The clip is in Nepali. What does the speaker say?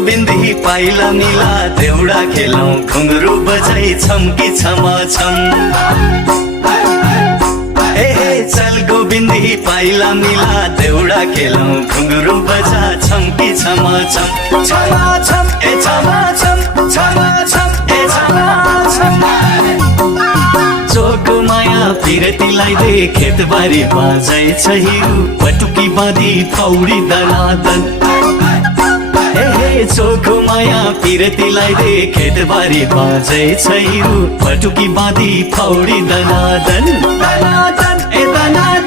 गोविन्दी पाइला मिला देउडा खेलौं घुंगरू बजाई छम्की छम छम चल गोविन्दी पाइला मिला देउडा खेलौं घुंगरू बजा छम्की छम छम छम छम ए छम छम छम छम ए छम छम चोको माया पिरतीलाई दे खेतबारी बाजाइ छहिरु पटुकी बाँधी पौडी दनादन चोखो माया पिरतीलाई दे खेतबारी बाजाइ छहिरु पटुकी बाँधी पौडी दनादन दनादन ए दनादन